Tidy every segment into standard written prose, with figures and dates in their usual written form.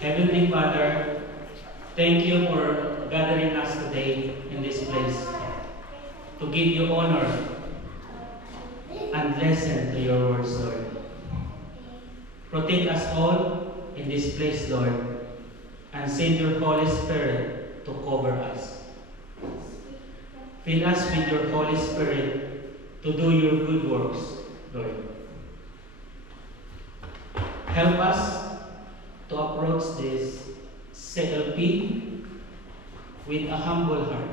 Heavenly Father, thank you for gathering us today in this place to give you honor and listen to your words, Lord. Protect us all in this place, Lord, and send your Holy Spirit to cover us. Fill us with your Holy Spirit to do your good works, Lord. Help us to approach this CLP with a humble heart,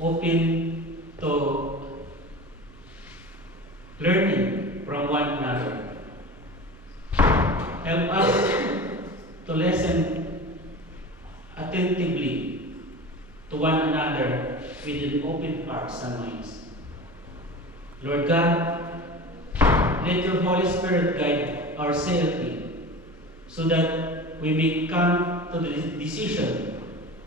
open to learning from one another. Help us to listen attentively to one another with an open hearts and minds. Lord God, let your Holy Spirit guide our CLP so that we may come to the decision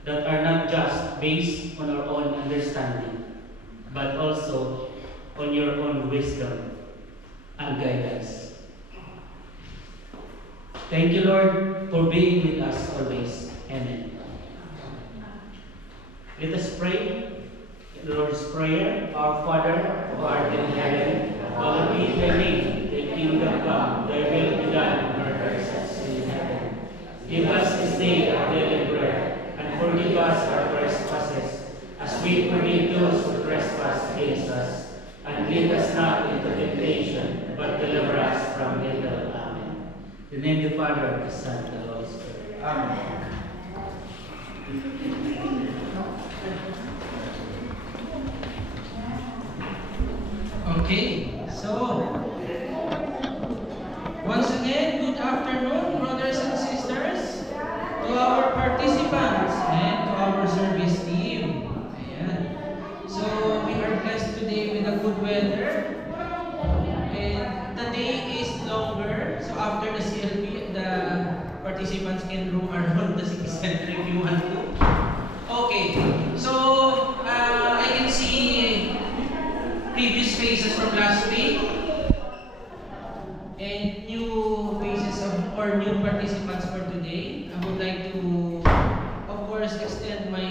that are not just based on our own understanding, but also on your own wisdom and guidance. Thank you, Lord, for being with us always. Amen. Let us pray the Lord's Prayer. Our Father, who art in heaven, hallowed be thy name. Thy kingdom come, thy will be done on earth as in heaven. Give us this day our daily bread, and forgive us our trespasses, as we forgive those who trespass against us. And lead us not into temptation, but deliver us from evil. Amen. In the name of the Father, the Son, and the Holy Spirit. Amen. Okay, so once again, good afternoon, brothers and sisters, to our participants and to our service team. Ayan. So we are blessed today with a good weather, and the day is longer. So after the CLP, the participants can roam around the city center if you want to. Okay, so I can see previous faces from last week and new faces or new participants for today. I would like to, of course, extend my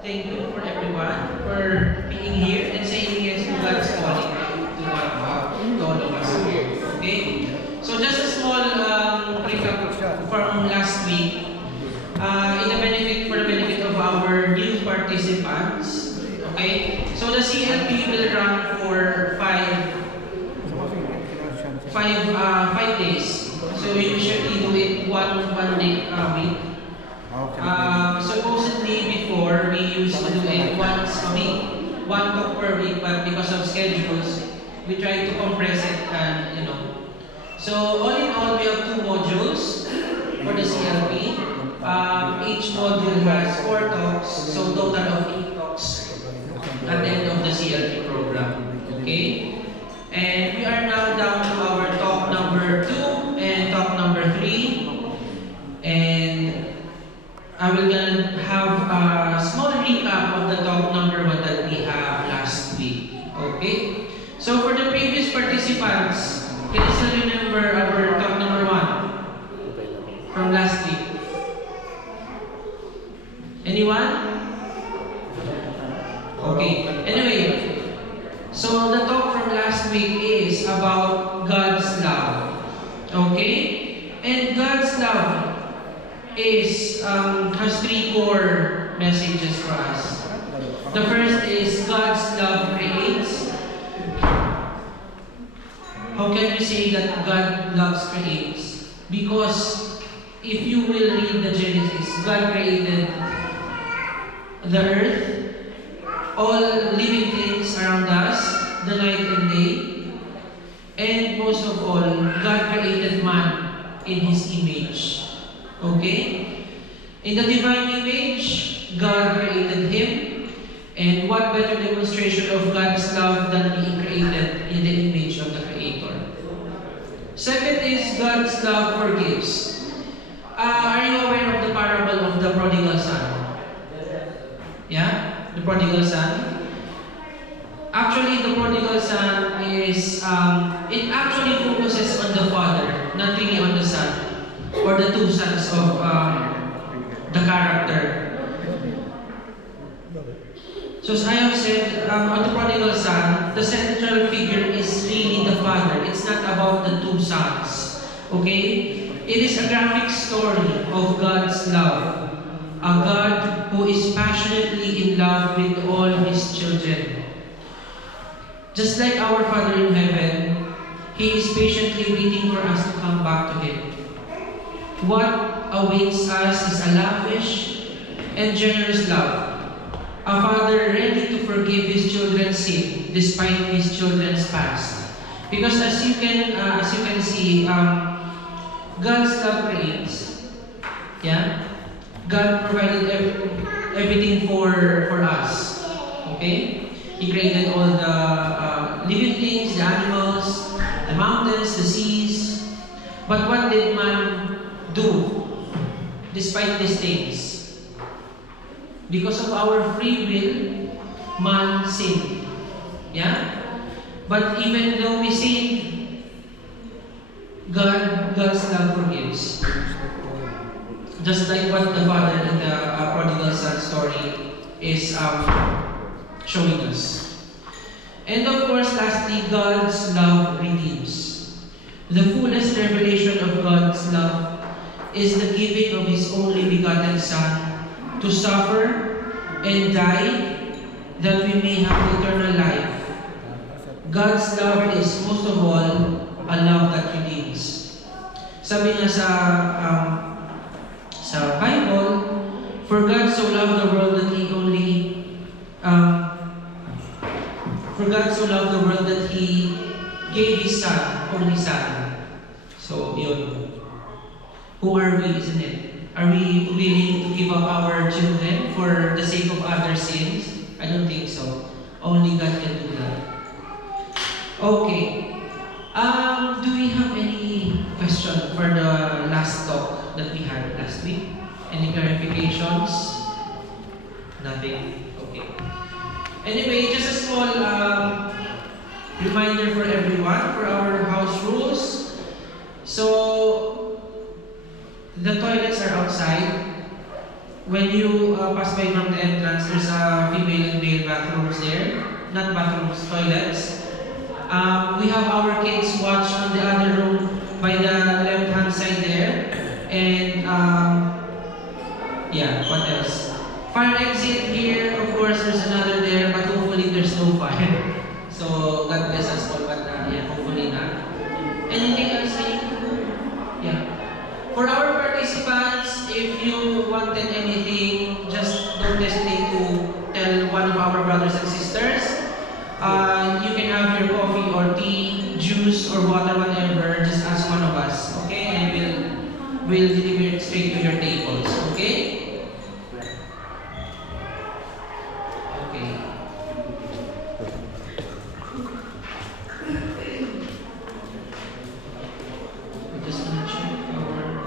thank you for everyone for being here and saying yes to God's calling to all of us here. Okay? So just a small recap from last week. For the benefit of our new participants. Okay? So the CLP will run for five days. So we usually do it one day a week. Supposedly before we used to do it once a week, one talk per week, but because of schedules, we try to compress it and So all in all, we have 2 modules. for the CLP. Each module has 4 talks, so total of 8 talks at the end of the CLP program. Okay? And we are now down to our talk number 2 and talk number 3. And I will gonna have a small recap of the talk number 1 that we have last week. Okay? So for the previous participants, can you still remember our talk number 1 from last week? Anyone? Okay. Anyway, so the talk from last week is about God's love. Okay? And God's love has 3 core messages for us. The first is God's love creates. How can we say that God loves creates? Because if you will read the Genesis, God created the earth, all living things around us, the night and day, and most of all, God created man in His image. Okay? In the divine image, God created him, and what better demonstration of God's love than being created in the image of the Creator? Second is God's love forgives. Are you aware of the parable of the prodigal son? Yeah? The prodigal son? Actually, the prodigal son is, it actually focuses on the father, not really on the son, or the 2 sons of the character. So as I have said, on the prodigal son, the central figure is really the father. It's not about the 2 sons. Okay? It is a graphic story of God's love. A God who is passionately in love with all His children. Just like our Father in heaven, He is patiently waiting for us to come back to Him. What awaits us is a lavish and generous love. A Father ready to forgive His children's sin despite His children's past. Because as you can see, God's love creates. Yeah? God provided everything for us. Okay? He created all the living things, the animals, the mountains, the seas. But what did man do despite these things? Because of our free will, man sinned. Yeah? But even though we sinned, God's love forgives. Just like what the father in the prodigal son story is showing us. And of course, lastly, God's love redeems. The fullest revelation of God's love is the giving of His only begotten Son to suffer and die that we may have eternal life. God's love is most of all a love that redeems. Sabi nga sa Bible, for God so loved the world that He gave His Son, only Son. So, yun. Who are we, isn't it? Are we willing to give up our children for the sake of other sins? I don't think so. Only God can do that. Okay. Do we have any question for the last talk that we had last week? Any clarifications? Nothing? Okay. Anyway, just a small reminder for everyone for our house rules. So, the toilets are outside. When you pass by from the entrance, there's a female and male bathrooms there. Not bathrooms, toilets. We have our kids watch on the other room by the left-hand side there. And, yeah, what else? Fire exit here, of course, there's another there, but hopefully there's no fire. So, God bless us all, but yeah, hopefully not. Anything else that you can do? Yeah. For our participants, if you wanted anything, just don't hesitate to tell one of our brothers and sisters. You can have your coffee or tea, juice or water, whatever. Just ask one of us, okay? And will deliver it straight to your tables. Okay? Okay. We just want to check our...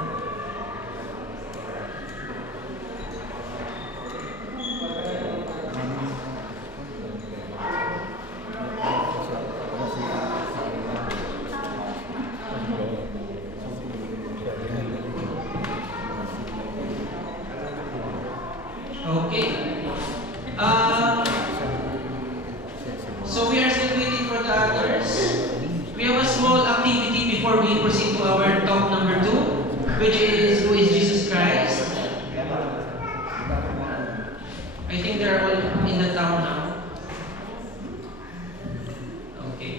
Okay. So we are still waiting for the others. We have a small activity before we proceed to our talk number 2, which is who is Jesus Christ. I think they're all in the town now. Okay.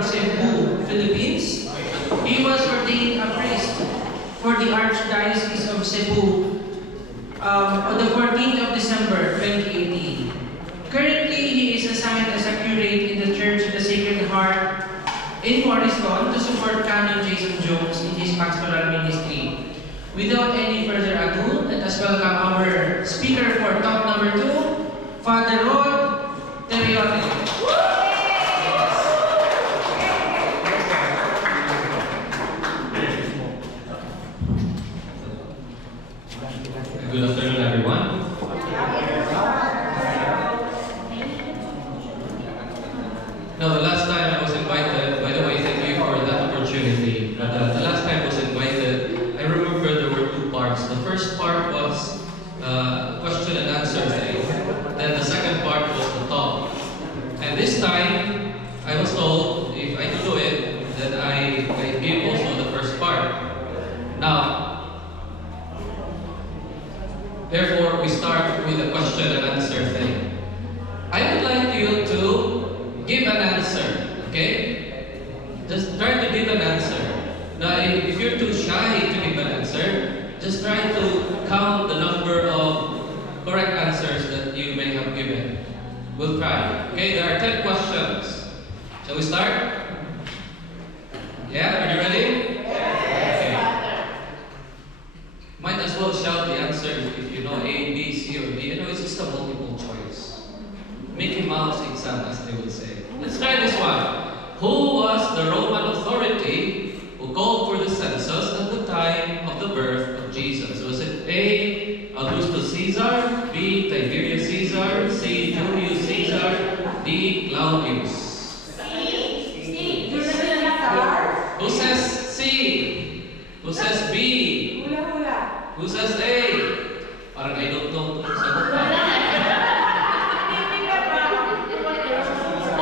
from Cebu, Philippines. He was ordained a priest for the Archdiocese of Cebu on the 14th of December 2018. Currently, he is assigned as a curate in the Church of the Sacred Heart in Morriston to support Canon Jason Jones in his pastoral ministry. Without any further ado, let us welcome our speaker for talk number 2, Father Rod Teriote. Good afternoon, everyone. Now, the last time I was invited, by the way, thank you for that opportunity. But the last time I was invited, I remember there were 2 parts. The first part was question and answer thing. Then the second part was the talk. And this time, I was told if I could do it, then I give also the first part. Now, therefore, we start with the question and answer thing. I would like you to give an answer, okay? Just try to give an answer. Now, if you're too shy to give an answer, just try to count the number of correct answers that you may have given. We'll try. Okay, there are 10 questions. Shall we start? Yeah, are you ready? Okay. Might as well shout the answer if you know A, B, C, or D. You know, it's just a multiple choice. Mickey Mouse exam, as they would say. Let's try this one. Who was the Roman authority who called for the census at the time of the birth of Jesus? Was it A, Augustus Caesar, B, Tiberius Caesar, C, Julius Caesar, D, Claudius? Who says C? Who says B? Who says A? Parang I don't know.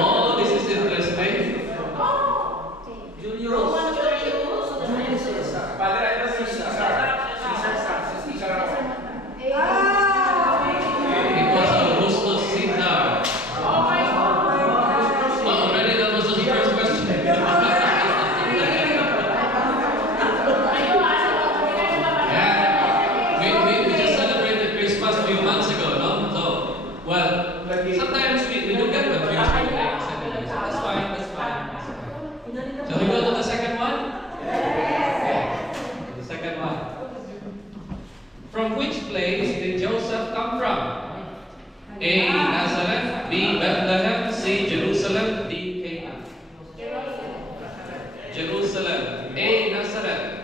Oh, this is interesting. It was Augustus Caesar. Oh, already that was the first question. Yeah. We just celebrated Christmas a few months ago, no? So, well, sometimes we do get confused with names and everything. That's fine, that's fine. Shall we go to the second one? The second one. From which place did Joseph come from? A, Nazareth, B, Bethlehem, C, Jerusalem, D, Cana. Jerusalem. A, Nazareth.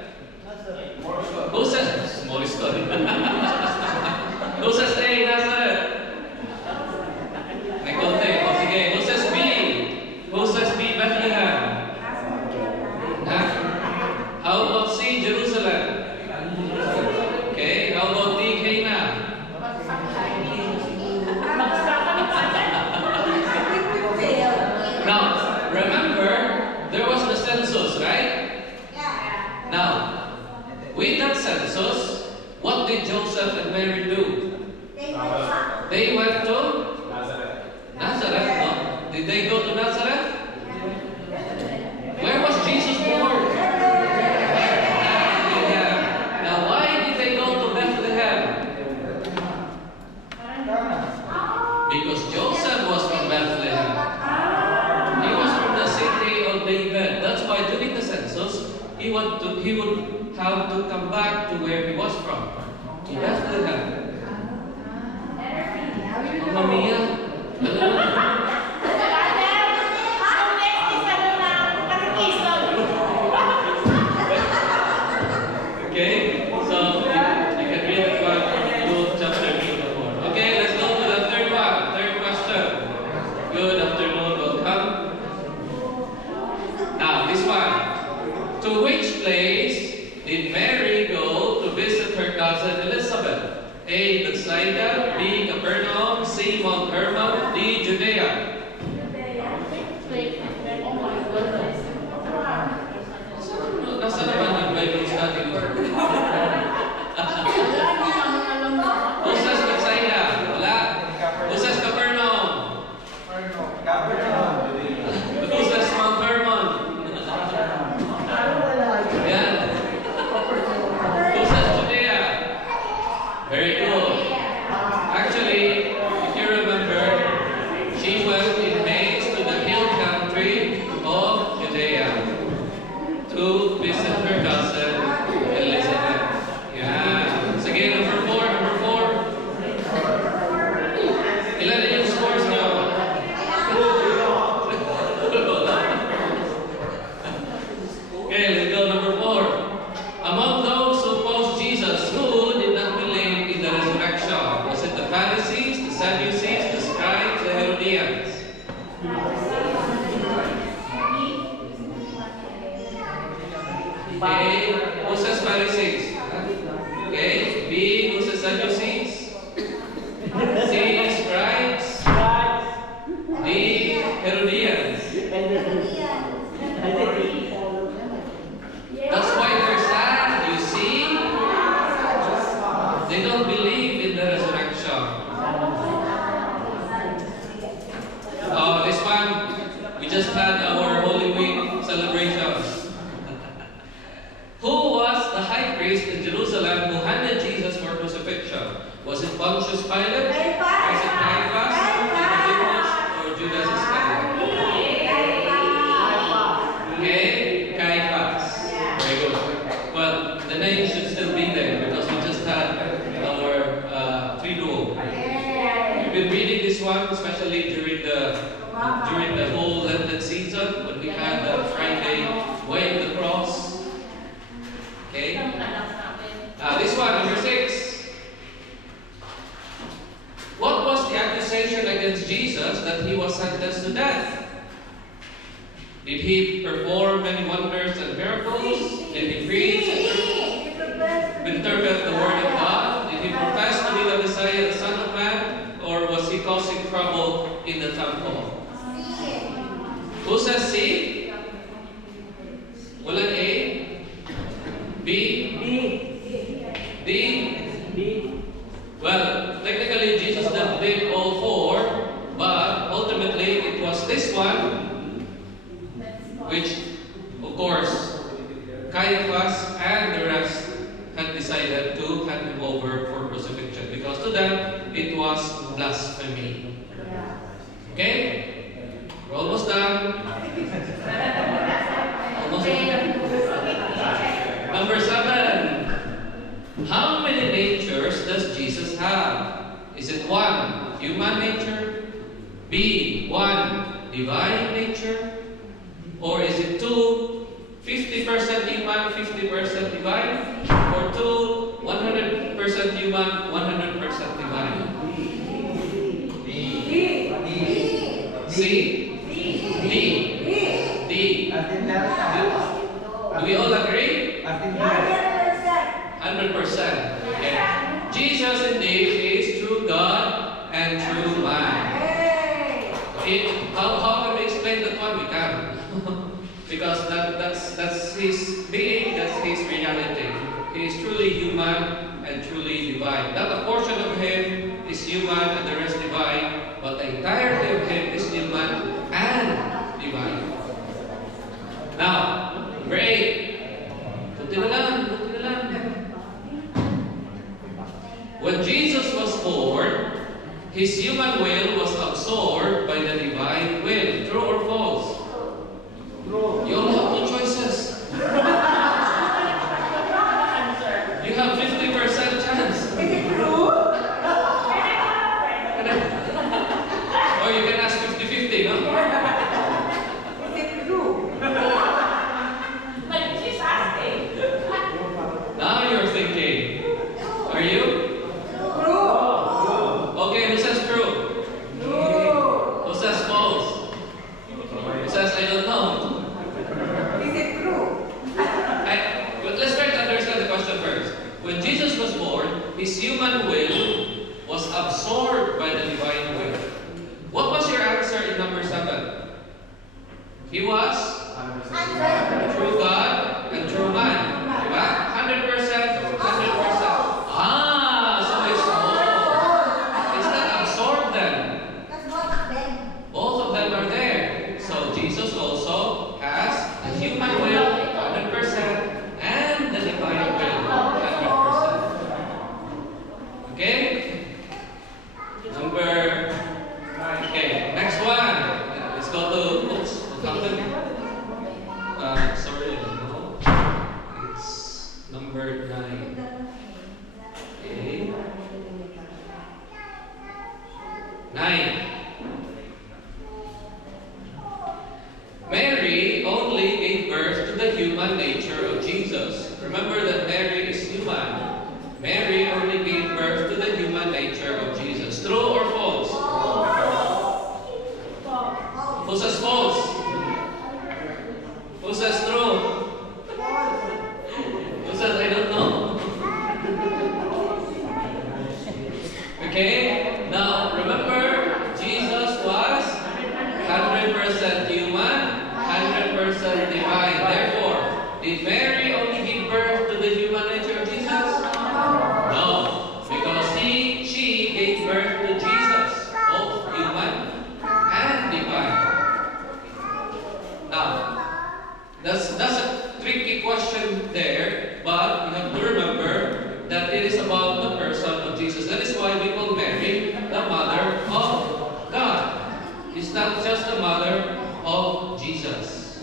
Who says? Morriston. Who says A, Nazareth? May konti. O sige. Who says B? Who says B, Bethlehem? How about C, Jerusalem? Okay. How about D, Cana? Now, remember, there was the census, right? Yeah. Now, with that census, what did Joseph and Mary do? They went to Nazareth. No? Did they go to Nazareth? Where was Jesus born? Bethlehem. Now, why did they go to Bethlehem? Because Joseph was from Bethlehem. He was from the city of David. That's why during the census, he would have to come back to where he was from, to Bethlehem. Mamma mia. Okay, so you can read it back to chapter 3 before. Okay, let's go to the third one. Third question. Good afternoon, welcome. Now, this one. To which place did Mary go to visit her cousin Elizabeth? A, Bethsaida, B, Capernaum, C, Mount Hermon, A. Who says Pharisees? Okay. B. Who says Sadducees? C. Scribes. D. Herodians. That's why they're sad, you see? They don't believe in the resurrection. Oh, this one, we just had our Holy Week celebrations. Who was the high priest in Jerusalem who handed Jesus for crucifixion? Was it Pontius Pilate? Was it Caiaphas? Nicodemus? Or Judas Iscariot? Okay, Caiaphas. Very good. Well, the name should still be there because we just had our Triduo. We've been reading this one, especially during the whole Lenten season when we had the Friday Way of the Cross. Okay. This one, number 6. What was the accusation against Jesus that he was sentenced to death? Did he perform many wonders and miracles? Did he preach and interpret the word of God? Did he profess to be the Messiah, the Son of Man? Or was he causing trouble in the temple? Who says C? Walang A? B? D? Well, technically Jesus did all 4, but ultimately it was this one which, of course, Caiaphas and the rest had decided to hand him over for crucifixion because to them it was blasphemy. Okay? We're almost done. Almost done. Number 7. How many natures does Jesus have? Is it 1, human nature? B, 1, divine nature? Or is it 2, 50% human, 50% divine? Or 2, 100% human, 100% divine? C? D? Do we all agree? 100%. Okay. Jesus indeed is true God and true man. How can we explain that one? We can. Because that's his being, that's his reality. He is truly human and truly divine. Not a portion of him is human and the rest divine, but the entirety of him is human and divine. Now, number 8. Kunti na lang. When Jesus was born, his human will was absorbed by the divine will. True or false? You only have 2 choices. You have 50% chance. Is it true? Or you can ask 50-50, no? Is it true? But she's asking. Now you're thinking. Are you? True. Okay, who says true? True. Who says false? Who says I don't know? Is it true? But let's try to understand the question first. When Jesus was born, his human will was absorbed by the divine will. What was your answer in number 7? He was true God and true man. Diba? 100%, 100%. So it's more. It's not absorbed then. Both of them are there. So Jesus also has the human will 100% and the divine will 100%. Okay? Okay, next one. Let's go to, oops, what happened? Sorry, no. It's number 9. Okay. 9. Mary only gave birth to the human nature of Jesus. Remember that Mary is human. Mary only gave birth to the human nature of Jesus. True or false? Who says false? Who says true? Now, that's a tricky question there, but you have to remember that it is about the person of Jesus. That is why we call Mary the mother of God. It's not just the mother of Jesus.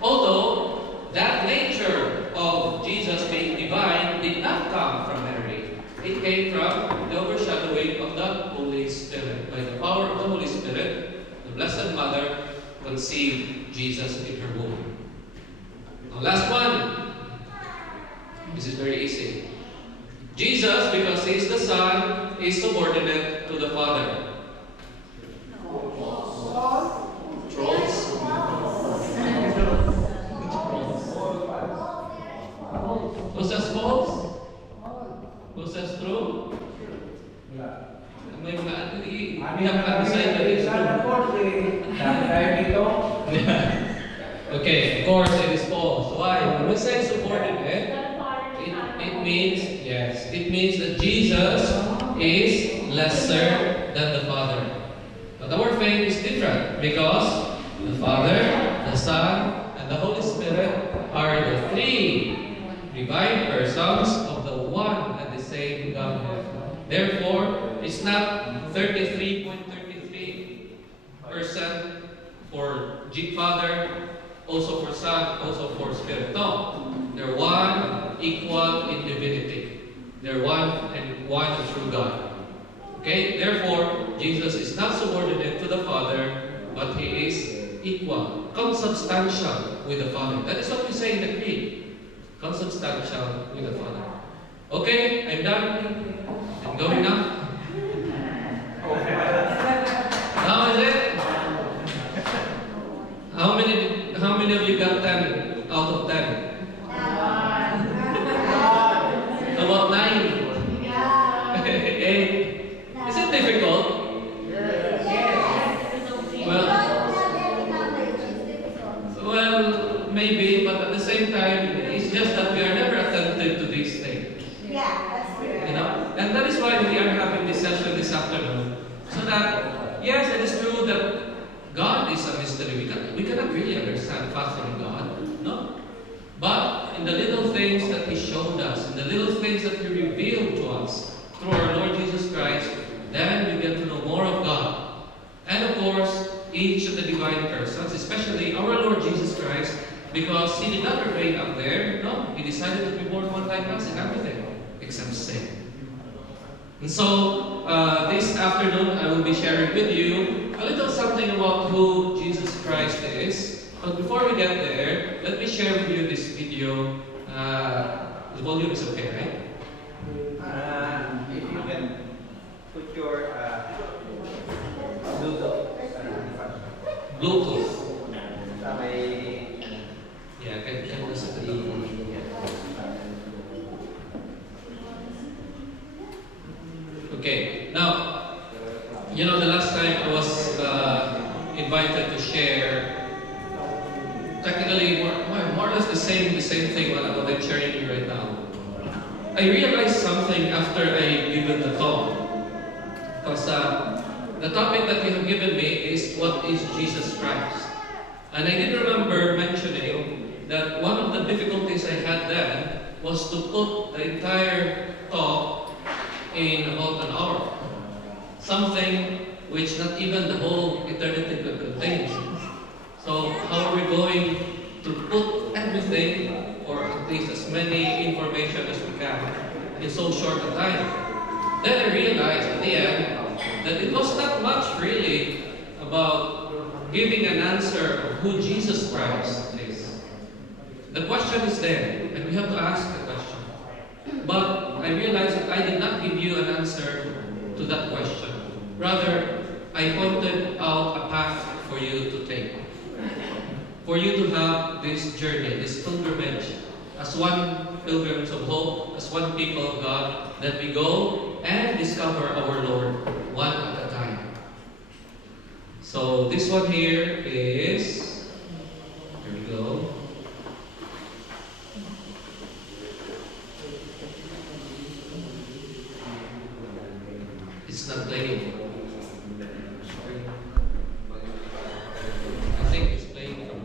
Although that nature of Jesus being divine did not come from Mary. It came from the overshadowing of the Holy Spirit. By the power of the Holy Spirit, the Blessed Mother conceived Jesus in her womb. Now, last one. This is very easy. Jesus, because he is the Son, is subordinate to the Father. Trolls? Who says false? Who says true? May mga we have undecided it's true. Okay, of course it is false. Why? When we say subordinate, it means, yes, it means that Jesus is lesser than the Father. But our faith is different because the Father, the Son, and the Holy Spirit are the three divine persons of the one and the same Godhead. Therefore, it's not 33.33% for Father, also for Son, also for Spirit. No, they're one equal in divinity. They're one and one true God. Okay, therefore, Jesus is not subordinate to the Father, but he is equal, consubstantial with the Father. That is what we say in the Creed. Consubstantial with the Father. Okay, I'm done. I'm going now. How is it? How many of you got 10 out of 10? About 9? 8? Is it difficult? Well, maybe, but at the same time, it's just that we are never attentive to these things. You know? And that is why we are having this session this afternoon. So that, yes, it is true that God is a mystery. We cannot really understand fathom God, no? But in the little things that He showed us, in the little things that He revealed to us through our Lord Jesus Christ, then we get to know more of God. And of course, each of the divine persons, especially our Lord Jesus Christ, because He did not remain up there, no, He decided to be born one like us in everything, except sin. And so, this afternoon I will be sharing with you a little something about who Jesus Christ is. But before we get there, let me share with you this video. The volume is okay, right? If you can put your Bluetooth. Bluetooth. May Yeah, can listen to Okay, now, you know, the last time I was invited to share, technically more or less the same thing what I'm sharing you right now. I realized something after I given the talk, because the topic that you have given me is what is Jesus Christ, and I did remember mentioning that one of the difficulties I had then was to put the entire talk in about an hour. Something which not even the whole eternity could contain. So how are we going to put everything, or at least as many information as we can, in so short a time? Then I realized at the end that it was not much really about giving an answer of who Jesus Christ is. The question is there, and we have to ask the question. But I realized that I did not give you an answer to that question. Rather, I pointed out a path for you to take. For you to have this journey, this pilgrimage, as one pilgrims of hope, as one people of God, that we go and discover our Lord one at a time. So this one here is, here we go. It's not playing. I think it's playing from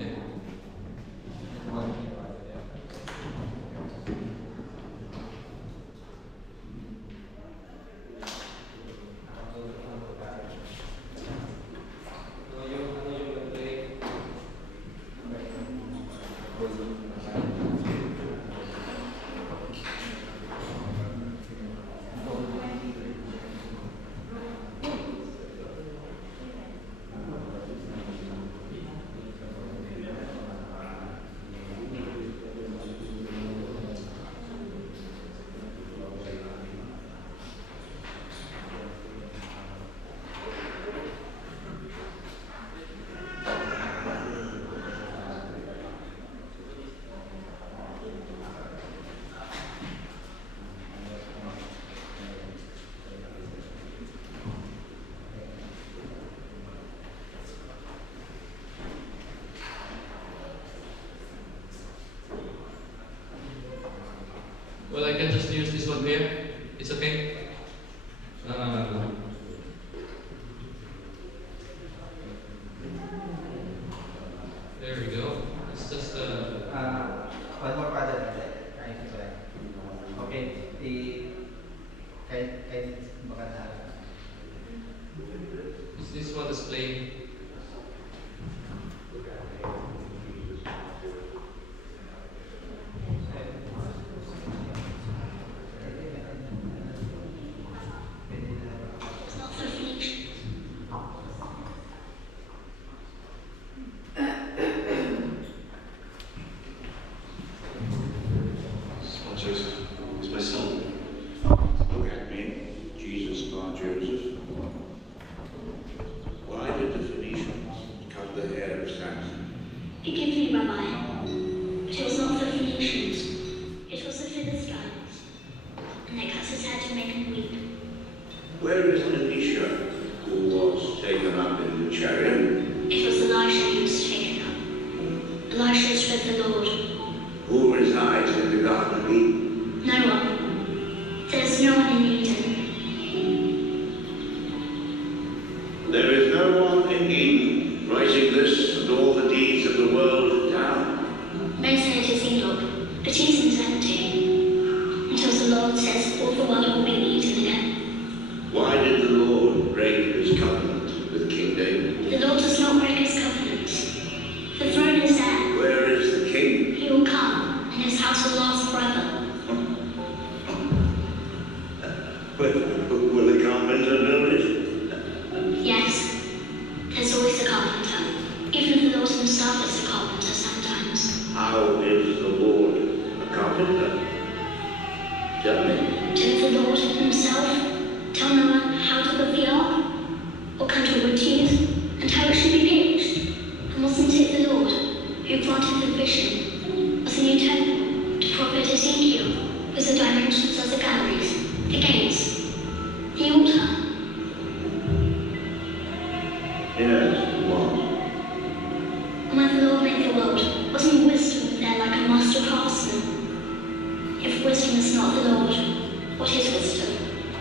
Well, I can just use this one here. It's okay. There we go. It's just One more father. Okay. is this one is playing? Joseph is my son. Look at me, Jesus, Bar Joseph. Why did the Phoenicians cut the hair of Samson? Forgive me, Rabbi, but it was not the Phoenicians, it was the Philistines, and they cut his hair to make him weep. Where is Elisha, who was taken up in the chariot? It was Elisha who was taken up. Elisha is with the Lord. Who resides in the Garden of Eden? No one. There's no one in Eden. There is no one in Eden, writing this and all the deeds of the world down. Men say it is Enoch, but Eden's empty, until the Lord says all the world will be Eden again. Why did the Lord break his covenant with King David? The Lord does not break his covenant. The throne is there. Where is the king? He will come, and his house will last forever. But will the carpenter build it? Yes, there's always a carpenter. Even the Lord himself is a carpenter sometimes. How is the Lord a carpenter? Tell me. Did the Lord himself tell no one how to build the ark, or cut a wood use, and how it should be pitched? And wasn't it the Lord who granted the vision of the new temple to prophet Ezekiel with the dimensions of the galleries, the gates, the altar? Yes, what? And when the Lord made the world, wasn't wisdom there like a master craftsman? If wisdom is not the Lord, what is wisdom?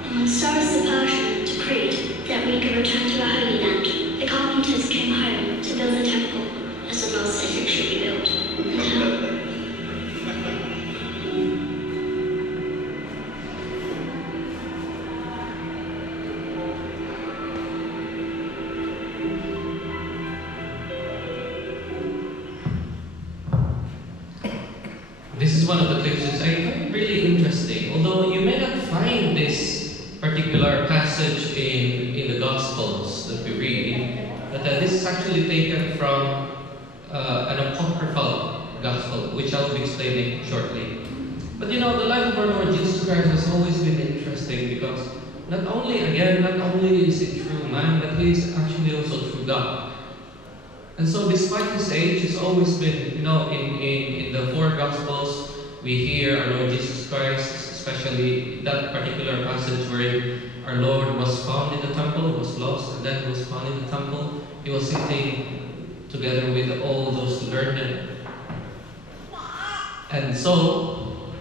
And when Cyrus the Persian decreed that we could return to the Holy Land, the carpenters came home to build the temple as the Lord said it should be built. This is one of the clips which I find really interesting. Although you may not find this particular passage in the Gospels that we read, but this is actually taken from an apocryphal Gospel, which I'll be explaining shortly. But you know, the life of our Lord Jesus Christ has always been interesting because not only is he true man, but he is actually also true God. And so despite his age, he's always been, you know, in the four Gospels, we hear our Lord Jesus Christ, especially that particular passage where our Lord was found in the temple, was lost, and then was found in the temple. He was sitting together with all those learned. And so,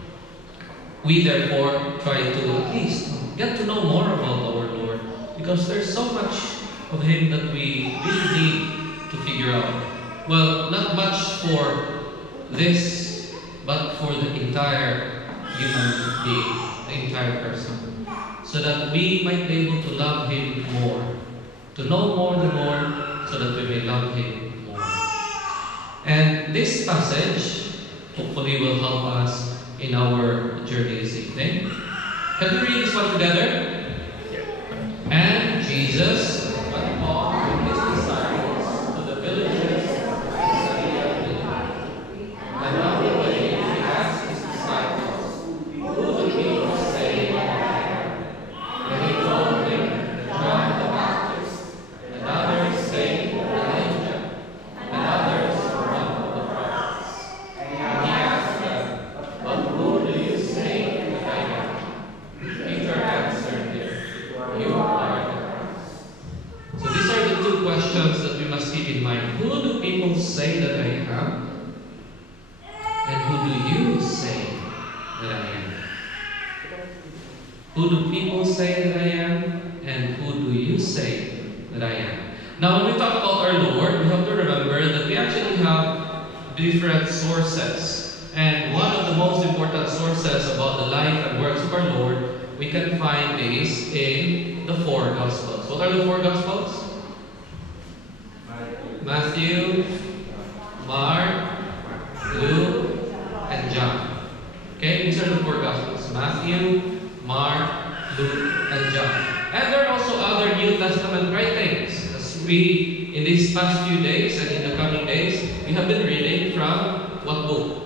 we therefore try to at least get to know more about our Lord, because there's so much of Him that we really need to figure out. Well, not much for this, but for the entire human being, the entire person, so that we might be able to love Him more, to know more the Lord, so that we may love Him more. And this passage hopefully will help us in our journey this evening. Can we read this one together? And Jesus went on with his disciples to the villages of Galilee. And on the way he asked his disciples, who do people say that I am? And he told them, John the Baptist, and others say Elijah, and others one of the prophets. And he asked them, but who do you say that I am? Peter answered him, you are the Christ. So these are the two questions that we must keep in mind. Who do people say that I am? And who do you say that I am? Who do people say that I am? And who do you say that I am? Now, when we talk about our Lord, we have to remember that we actually have different sources. And one of the most important sources about the life and works of our Lord, we can find this in the 4 Gospels. What are the 4 Gospels? Matthew, Mark, Luke, and John. Okay, these are the 4 Gospels. Matthew, Mark, Luke, and John. And there are also other New Testament writings. As we, in these past few days and in the coming days, we have been reading from what book?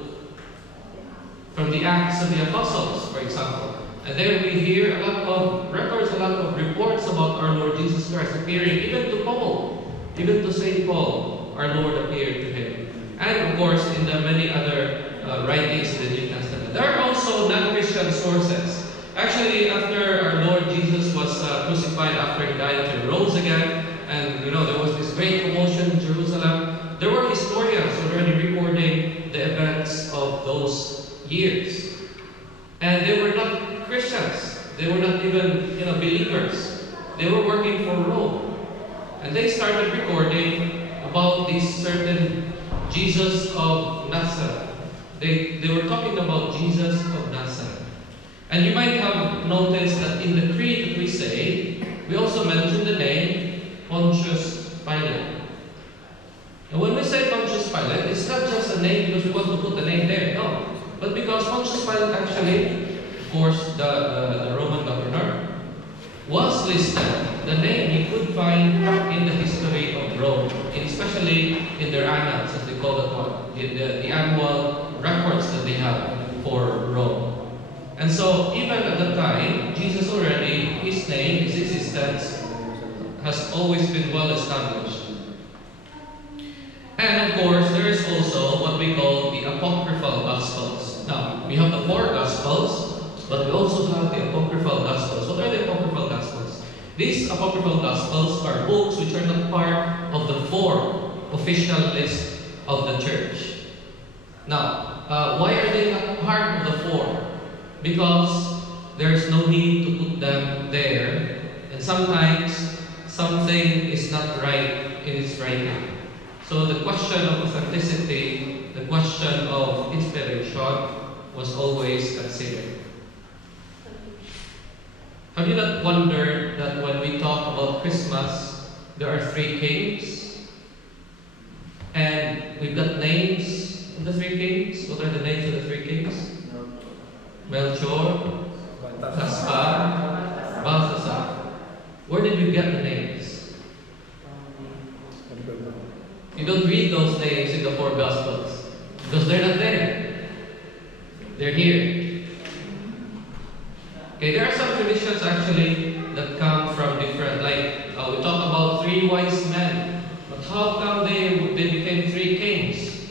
From the Acts of the Apostles, for example. And there we hear a lot of records, a lot of reports about our Lord Jesus Christ appearing, even to Paul, even to St. Paul, our Lord appeared to him. And of course, in the many other writings in the New Testament. There are also non-Christian sources. Actually, after our Lord Jesus was crucified, after he died, he rose again, and there was this great commotion in Jerusalem. There were historians already recording the events of those years. And they were not Christians. They were not even believers. They were working for Rome. And they started recording about this certain Jesus of Nazareth. They were talking about Jesus of Nazareth. And you might have noticed that in the creed that we say, we also mention the name Pontius Pilate. And when we say Pontius Pilate, it's not just a name because we want to put the name there, no. But because Pontius Pilate actually, of course, the Roman governor, was listed, the name you could find in the history of Rome, especially in their annals, as they call it one, the annual records that they have for Rome. And so, even at that time, Jesus already, his name, his existence, has always been well established. And of course, there is also what we call the Apocryphal Gospels. Now, we have the 4 Gospels, but we also have the Apocryphal Gospels. What are the Apocryphal Gospels? These Apocryphal Gospels are books which are not part of the 4 official list of the church. Now, why are they not part of the 4? Because there's no need to put them there, and sometimes something is not right in its writing. So the question of authenticity, the question of inspiration was always considered. Have you not wondered that when we talk about Christmas, there are 3 kings? And we've got names of the 3 kings. What are the names of the 3 kings? Melchor, Gaspar, Balthasar. Where did we get the names? You don't read those names in the 4 Gospels because they're not there. They're here. Okay, there are some traditions actually that come from different, like we talk about 3 wise men, but how come they became 3 kings?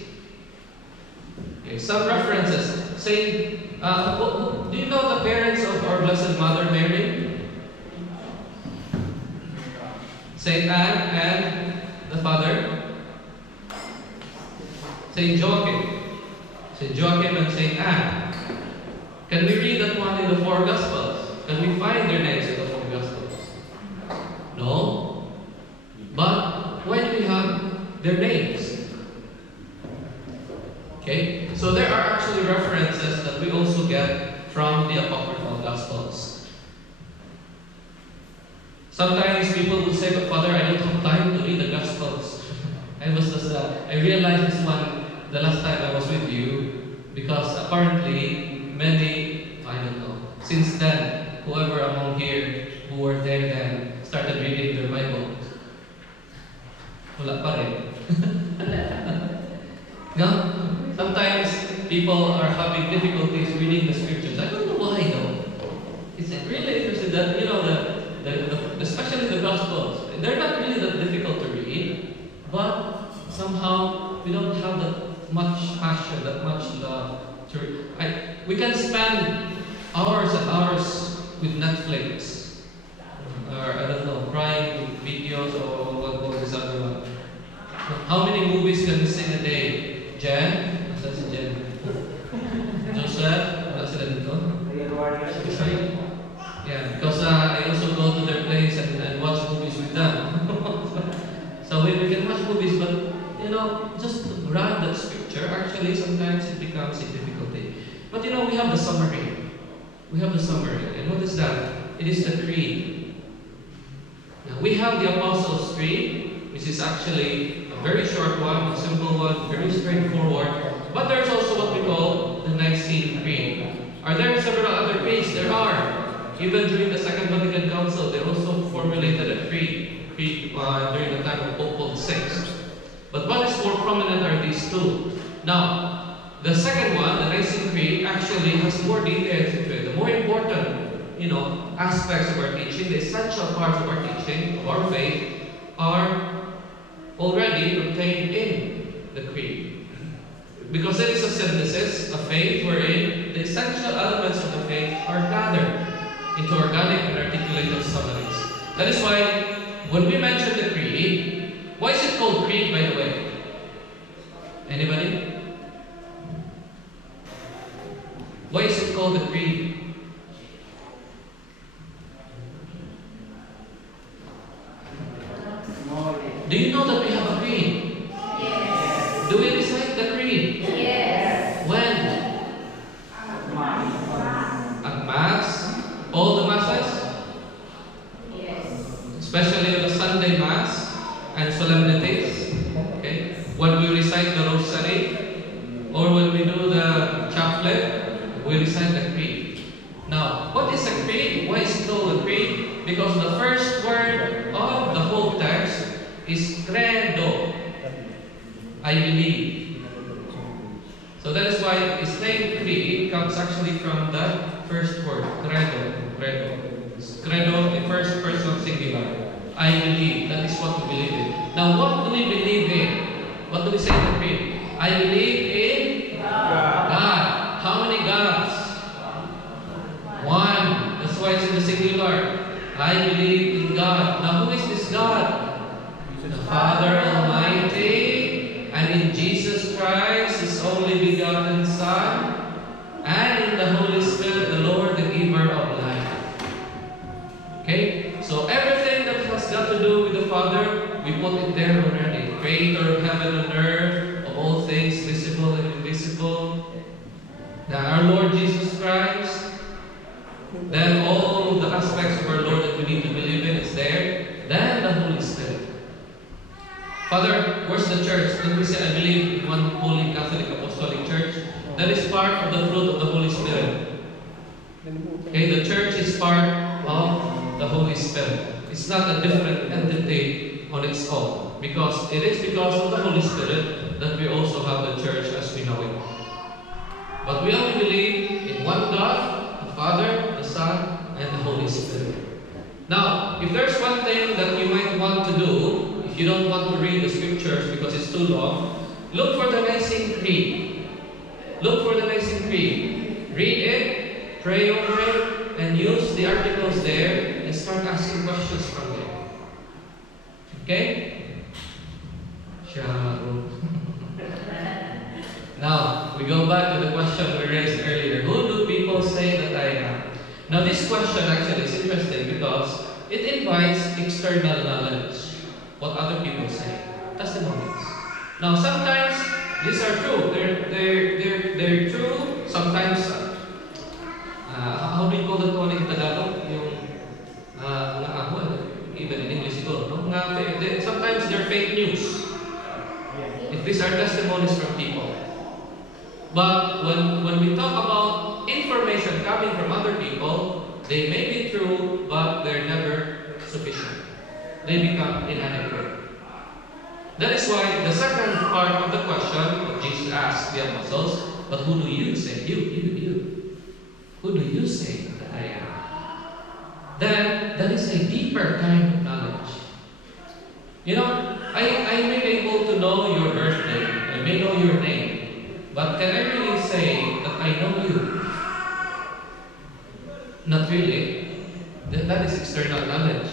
Okay, some references say, do you know the parents of our Blessed Mother Mary? Saint Anne and the father? Saint Joachim. Saint Joachim and Saint Anne. Can we read that one in the 4 Gospels? Can we find their names in the 4 Gospels? No. But why do we have their names? Okay, so there are actually references that we also get from the Apocryphal Gospels. Sometimes people will say, but Father, I don't have time to read the Gospels. I realized this one the last time I was with you, because apparently many, I don't know, since then, whoever among here who were there then started reading their Bible. Wala pa rin. No? Sometimes people are having difficulties reading the scriptures. I don't know why though. It's really interesting that, especially the Gospels, they're not really that difficult to read, but somehow we don't have that much passion, that much love. We can spend hours and hours with Netflix, or I don't know, Prime videos, or what is other one. How many movies can we see in a day? Jen? Nasa si Jen? Joseph? Wala sila dito? Yeah. the scripture, actually sometimes it becomes a difficulty. But we have the summary. We have the summary. And what is that? It is the creed. Now, we have the Apostles' Creed, which is actually a very short one, a simple one, very straightforward. But there's also what we call the Nicene Creed. Are there several other creeds? There are. Even during the Second Vatican Council, they also formulated a creed during the time of Pope Paul VI. But what is more prominent are these two. Now, the second one, the Nicene Creed, actually has more details into it. The more important, aspects of our teaching, the essential parts of our teaching, of our faith, are already contained in the creed. Because it is a synthesis, a faith wherein the essential elements of the faith are gathered into organic and articulated summaries. That is why when we mention the creed, why is it called creed, by the way? Anybody? Why is it called the creed? Do you know that we have a creed? Yes. Do we recite the creed? Yes. When? At Mass? All the Masses? Yes. Especially the Sunday Mass and solemnities. Okay? When we recite the Rosary, or when we do the chaplet, we recite the creed. Now, what is a creed? Why is it called a creed? Because the first word of the whole text is credo. I believe. So that is why its name creed comes actually from the first word, credo. Credo, the first person singular. I believe. That is what we believe in. Now, what do we believe in? What do we say in the creed? I believe in God. How many gods? One. That's why it's in the singular. I believe in God. Now, who is this God? The Father Almighty, and in Jesus Christ, His only begotten Son, and in the Holy Spirit, the Lord, the giver of life. Okay? So everything that has got to do with the Father, we put it there already. Creator of heaven and earth, of all things visible and invisible. Then our Lord Jesus Christ. Then all the aspects of our Lord that we need to believe in is there. Then the Holy Spirit. Father, where's the church? Then we say, I believe in one holy Catholic Apostolic Church. That is part of the fruit of the Holy Spirit. Okay, the church is part of the Holy Spirit. It's not a different entity on its own. Because it is because of the Holy Spirit that we also have the church as we know it. But we only believe in one God, the Father, the Son, and the Holy Spirit. Now, if there's one thing that you might want to do, if you don't want to read the scriptures because it's too long, look for the Nicene Creed. Look for the Nicene Creed. Read it, pray over it, and use the articles there and start asking questions from there. Okay? Sharon. Now, we go back to the question we raised earlier. Who do people say that I am? Now, this question actually is interesting because it invites external knowledge. What other people say. Testimonies. Now, sometimes these are true. They're true. Sometimes, how do you call that one in Tagalog? Even in English, sometimes they're fake news. If these are testimonies from people. But when we talk about information coming from other people, they may be true, but they're never sufficient. They become inadequate. That is why the second part of the question that Jesus asked the apostles, but who do you say? You. Who do you say that I am? Then that is a deeper kind of knowledge. I may be able to know your birthday, I may know your name, but can I really say that I know you? Not really. Then that is external knowledge.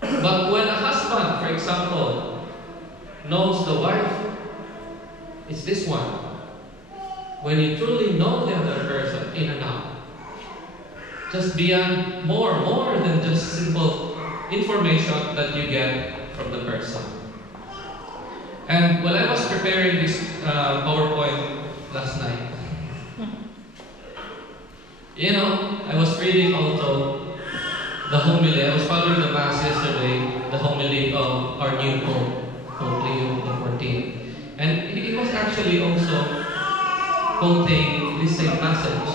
But when a husband, for example, knows the wife, it's this one. When you truly know the other person in and out. Just beyond more than just simple information that you get from the person. And while I was preparing this PowerPoint last night, you know, I was reading also the homily. I was following the Mass yesterday, the homily of our new Pope, Pope Leo XIV. And he was actually also quoting this same passage.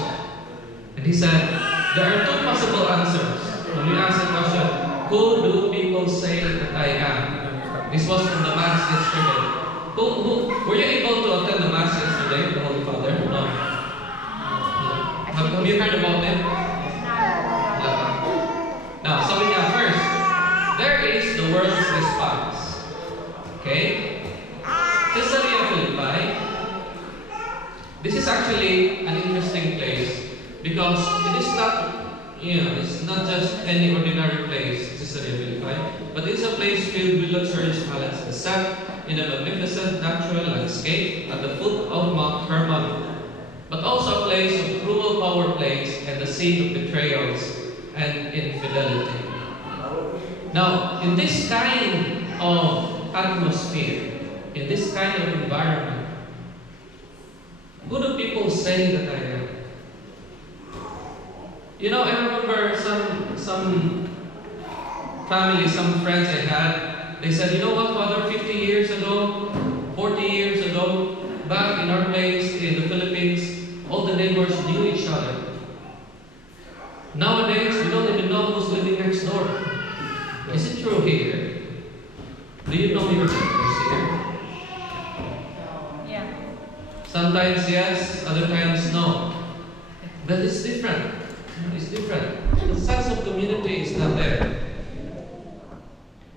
And he said, there are two possible answers. When we ask the question, who do people say that I am? This was from the Mass yesterday. Were you able to attend the Mass yesterday, the Holy Father? No. Have you heard about it? Now, so we have first, there is the world's response. Okay? Caesarea Philippi. This is actually an interesting place because it is not, it's not just any ordinary place, Caesarea Philippi, but it's a place filled with luxurious palaces, set in a magnificent natural landscape at the foot of Mount Hermon, but also a place of cruel power plays and the scene of betrayals and infidelity. Now, in this kind of atmosphere, in this kind of environment, who do people say that I am? You know, I remember some family, some friends I had, they said, you know what, Father, 50 years ago, 40 years ago, back in our place in the Philippines, all the neighbors knew each other. Nowadays, we don't even know who's living next door. Is it true here? Do you know your neighbors here? Yeah. Sometimes yes, other times no. But it's different. It's different. The sense of community is not there.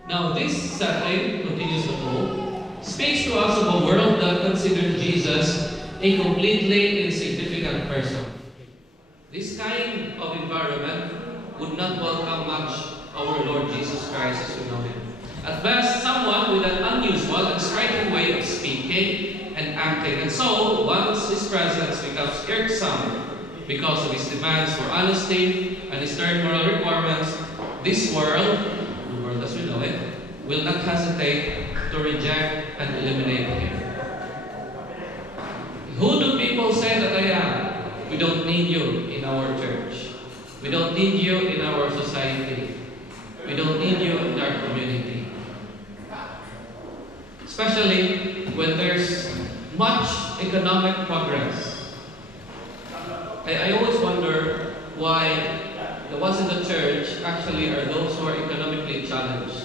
Now this setting, continues the Pope, speaks to us of a world that considers Jesus a completely insignificant person. This kind of environment would not welcome much our Lord Jesus Christ as we know Him. At best, someone with an unusual and striking way of speaking and acting. And so, once His presence becomes irksome because of His demands for honesty and His stern moral requirements, this world, the world as we know it, will not hesitate to reject and eliminate Him. Who do people say that I am? We don't need you in our church. We don't need you in our society. We don't need you in our community. Especially when there's much economic progress. I always wonder why the ones in the church actually are those who are economically challenged.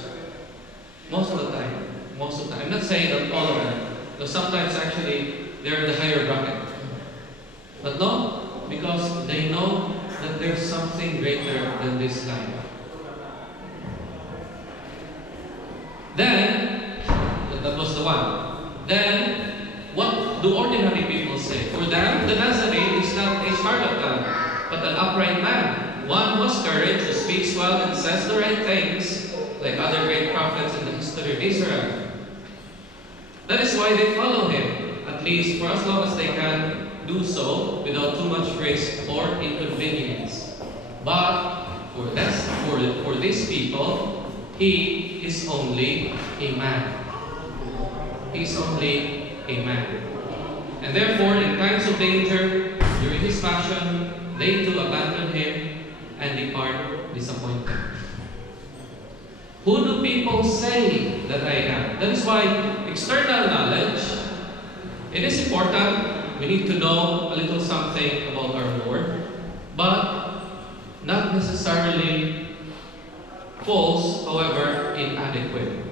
Most of the time. Most of the time. I'm not saying that all of them. Because sometimes actually they're in the higher bracket. But no, because they know that there's something greater than this life. Then, that was the one. Then, what do ordinary people say? For them, the Nazarene is not a charlatan, but an upright man. One who has courage, who speaks well and says the right things, like other great prophets in the history of Israel. That is why they follow him, at least for as long as they can do so without too much risk or inconvenience. But for these people, he is only a man. He is only a man. And therefore, in times of danger, during his passion, they too abandon him and depart disappointed. Who do people say that I am? That is why external knowledge, it is important. We need to know a little something about our Lord, but not necessarily false, however, inadequate.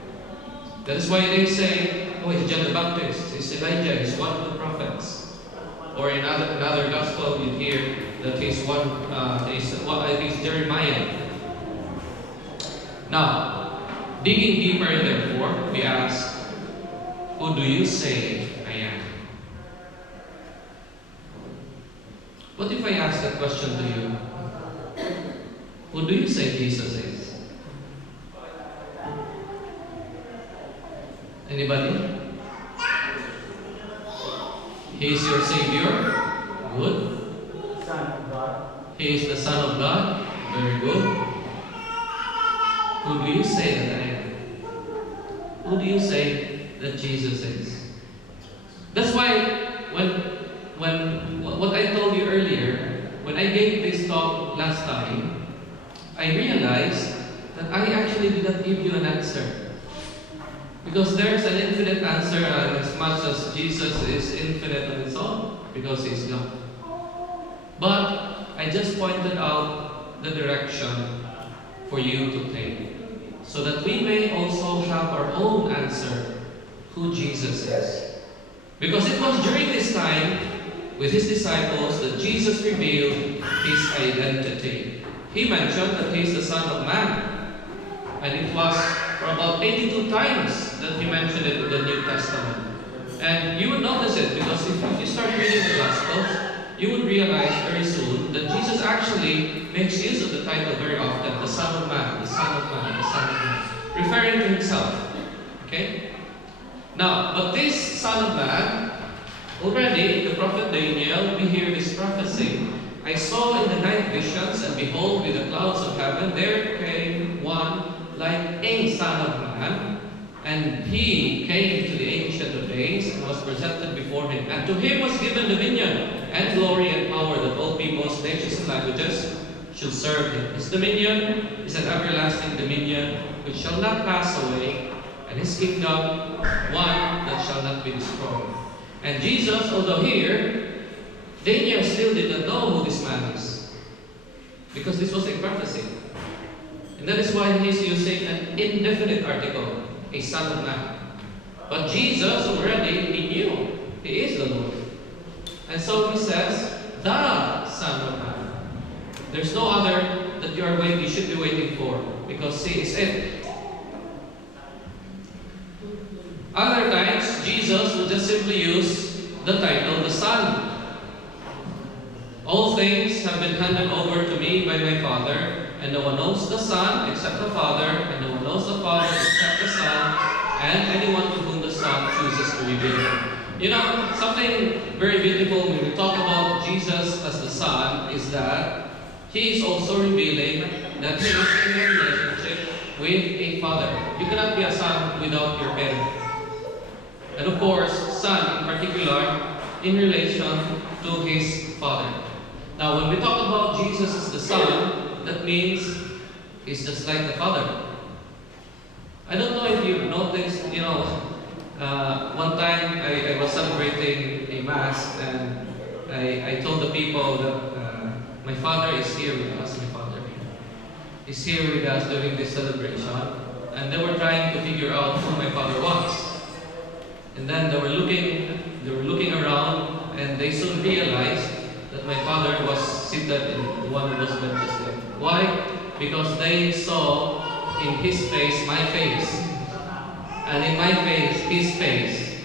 That is why they say, oh, it's John the Baptist, it's Elijah, he's one of the prophets. Or in another gospel, you hear that he's he's Jeremiah. Now, digging deeper, therefore, we ask, who do you say I am? What if I ask that question to you? Who do you say Jesus is? Anybody? He is your Savior? Good. Son of God. He is the Son of God? Very good. Who do you say that I am? Who do you say that Jesus is. That's why when what I told you earlier, when I gave this talk last time, I realized that I actually did not give you an answer. Because there's an infinite answer, and as much as Jesus is infinite on his own, because he's God. But I just pointed out the direction for you to take, so that we may also have our own answer who Jesus is. Because it was during this time with his disciples that Jesus revealed his identity. He mentioned that he is the Son of Man. And it was for about 82 times that he mentioned it in the New Testament. And you would notice it because if you start reading the Gospels, you would realize very soon that Jesus actually makes use of the title very often, the Son of Man, the Son of Man, the Son of Man, referring to himself. Okay? Now, but this Son of Man, already the prophet Daniel, we hear this prophecy. I saw in the night visions, and behold, with the clouds of heaven, there came one like a Son of Man, and he came to the Ancient of Days and was presented before him. And to him was given dominion and glory and power, that all peoples, nations, and languages should serve him. His dominion is an everlasting dominion which shall not pass away, and his kingdom one that shall not be destroyed. And Jesus, although here, Daniel still did not know who this man is, because this was a prophecy. And that is why he's using an indefinite article, a Son of Man. But Jesus already, he knew he is the Lord. And so he says, the Son of Man. There's no other that you should be waiting for, because he is it. Other times, Jesus would just simply use the title, the Son. All things have been handed over to me by my Father, and no one knows the Son except the Father, and no one knows the Father except the Son, and anyone to whom the Son chooses to reveal him. You know, something very beautiful when we talk about Jesus as the Son is that he is also revealing that he is in a relationship with a Father. You cannot be a son without your parent. And of course, Son in particular, in relation to his Father. Now, when we talk about Jesus as the Son, that means he's just like the Father. I don't know if you've noticed, one time I was celebrating a Mass, and I told the people that my Father is here with us. My Father is here with us during this celebration. And they were trying to figure out who my Father was. And then they were looking around, and they soon realized that my Father was seated in one of those benches there. Why? Because they saw in his face my face, and in my face his face.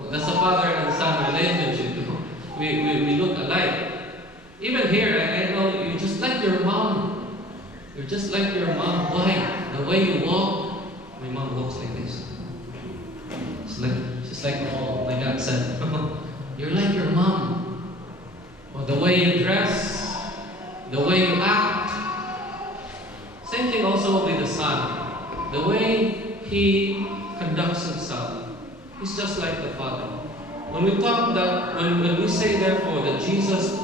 Well, that's a father and son relationship. We look alike. Even here, I know you're just like your mom. You're just like your mom. Why? The way you walk, my mom walks like this. She's like my dad said. You're like your mom. Or the way you dress, the way you act. Same thing also with the Son. The way he conducts himself. He's just like the Father. When we talk that, when we say therefore that Jesus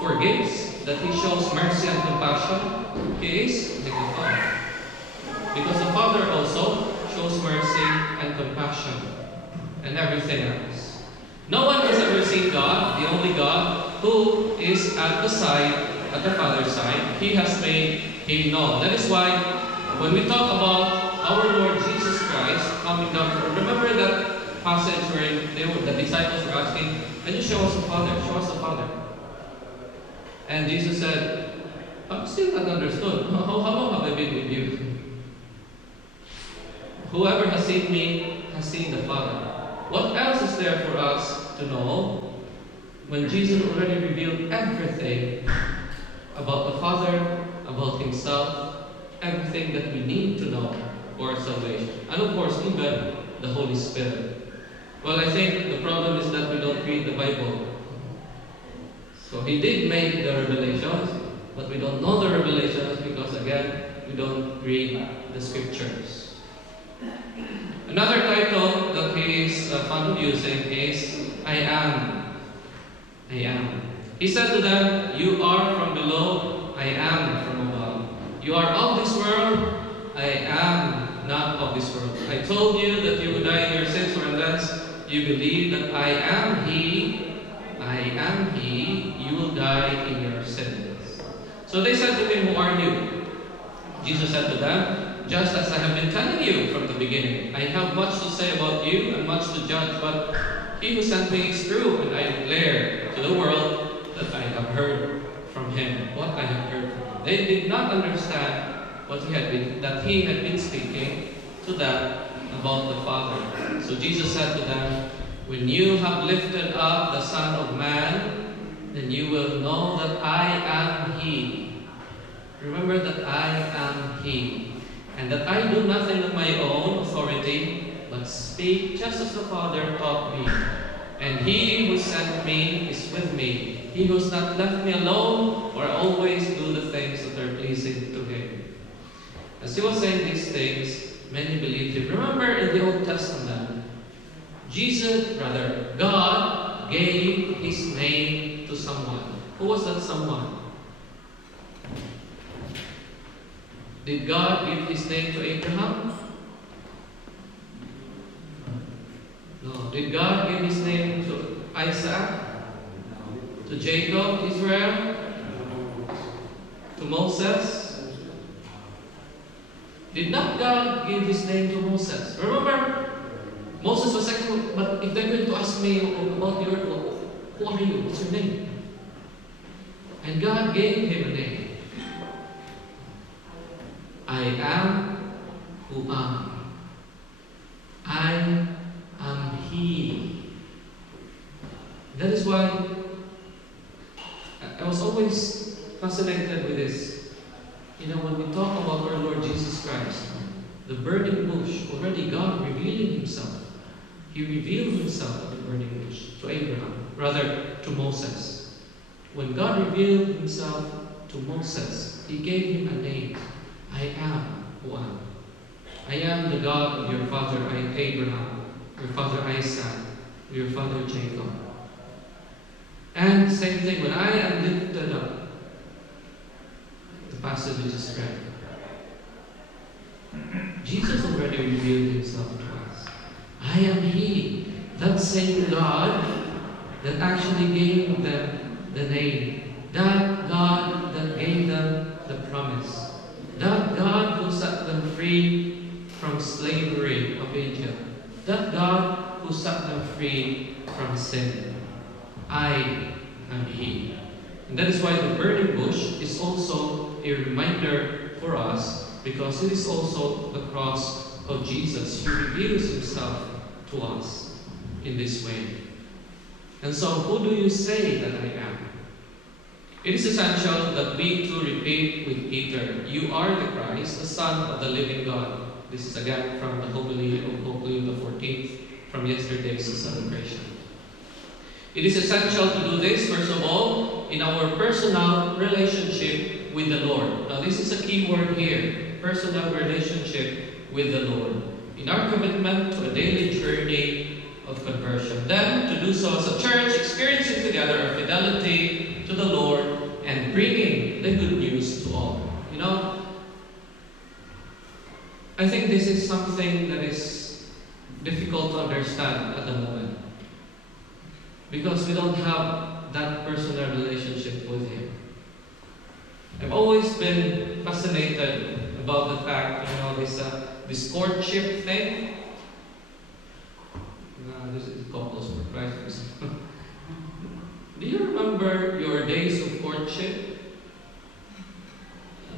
forgives, that he shows mercy and compassion, he is like the Father. Because the Father also shows mercy and compassion and everything else. No one has ever seen God, the only God, who is at the Father's side. He has made him known. That is why when we talk about our Lord Jesus Christ coming down, remember that passage where the disciples were asking, can you show us the Father? Show us the Father. And Jesus said, I'm still not understood. How long have I been with you? Whoever has seen me has seen the Father. What else is there for us to know when Jesus already revealed everything about the Father, about himself, everything that we need to know for our salvation? And of course, even the Holy Spirit. Well, I think the problem is that we don't read the Bible. So he did make the revelations, but we don't know the revelations because, again, we don't read the scriptures. Another title that he is fond of using is I am. I am. He said to them, you are from below, I am from above. You are of this world, I am not of this world. I told you that you would die in your sins, for unless you believe that I am He, you will die in your sins. So they said to him, who are you? Jesus said to them, just as I have been telling you from the beginning, I have much to say about you and much to judge, but He who sent me is true, and I declare to the world that I have heard from Him, what I have heard from Him. They did not understand that He had been speaking to them about the Father. So Jesus said to them, when you have lifted up the Son of Man, then you will know that I am He. Remember that I am He, and that I do nothing of my own authority, but speak just as the Father taught me. And He who sent me is with me. He who has not left me alone, or always do the things that are pleasing to Him. As He was saying these things, many believed Him. Remember in the Old Testament, God gave His name to someone. Who was that someone? Did God give His name to Abraham? No. Did God give His name to Isaac? To Jacob, Israel? To Moses? Did not God give His name to Moses? Remember, Moses was saying, but if they're going to ask me about the earth, who are you? What's your name? And God gave him a name. I am who am. I am He. That is why I was always fascinated with this. When we talk about our Lord Jesus Christ, the burning bush, already God revealing Himself. He revealed Himself at the burning bush to Abraham, rather to Moses. When God revealed Himself to Moses, He gave him a name. I am who am. I am the God of your father Abraham, your father Isaac, your father Jacob. And same thing, when I am lifted up, the passage we just read, Jesus already revealed Himself to us. I am He, that same God that actually gave them the name, that God that gave them the promise, that God who set them free from slavery of Egypt, that God who set them free from sin. I am He. And that is why the burning bush is also a reminder for us, because it is also the cross of Jesus. He reveals Himself to us in this way. And so, who do you say that I am? It is essential that we too repeat with Peter, you are the Christ, the Son of the living God. This is again from the Homily of Pope Leo XIV from yesterday's celebration. It is essential to do this, first of all, in our personal relationship with the Lord. Now, this is a key word here, personal relationship with the Lord. In our commitment to a daily journey of conversion. Then, to do so as a church, experiencing together our fidelity to the Lord and bringing the good news to all. I think this is something that is difficult to understand at the moment, because we don't have that personal relationship with Him. I've always been fascinated about the fact, this courtship thing. This is couples for Christ. Do you remember your days of courtship?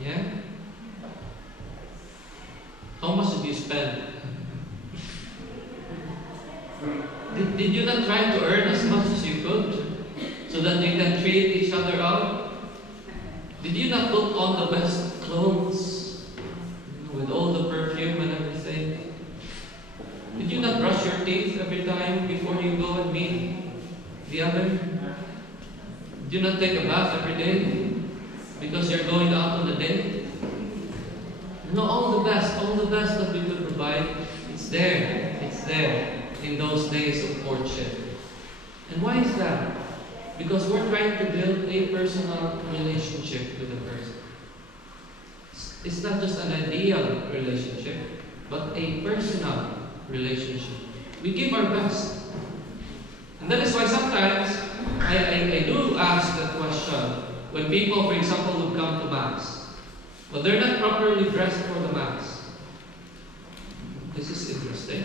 Yeah? How much did you spend? Did you not try to earn as much as you could so that you can treat each other out? Did you not put on the best clothes with all the perfume and everything? Did you not brush your teeth every time before you go and meet the other? Did you not take a bath every day because you're going out on a date? All the best that we could provide, it's there. It's there in those days of courtship. And why is that? Because we're trying to build a personal relationship with a person. It's not just an ideal relationship, but a personal relationship. We give our best. And that is why sometimes I do ask that question when people, for example, would come to Mass. But they're not properly dressed for the Mass. This is interesting.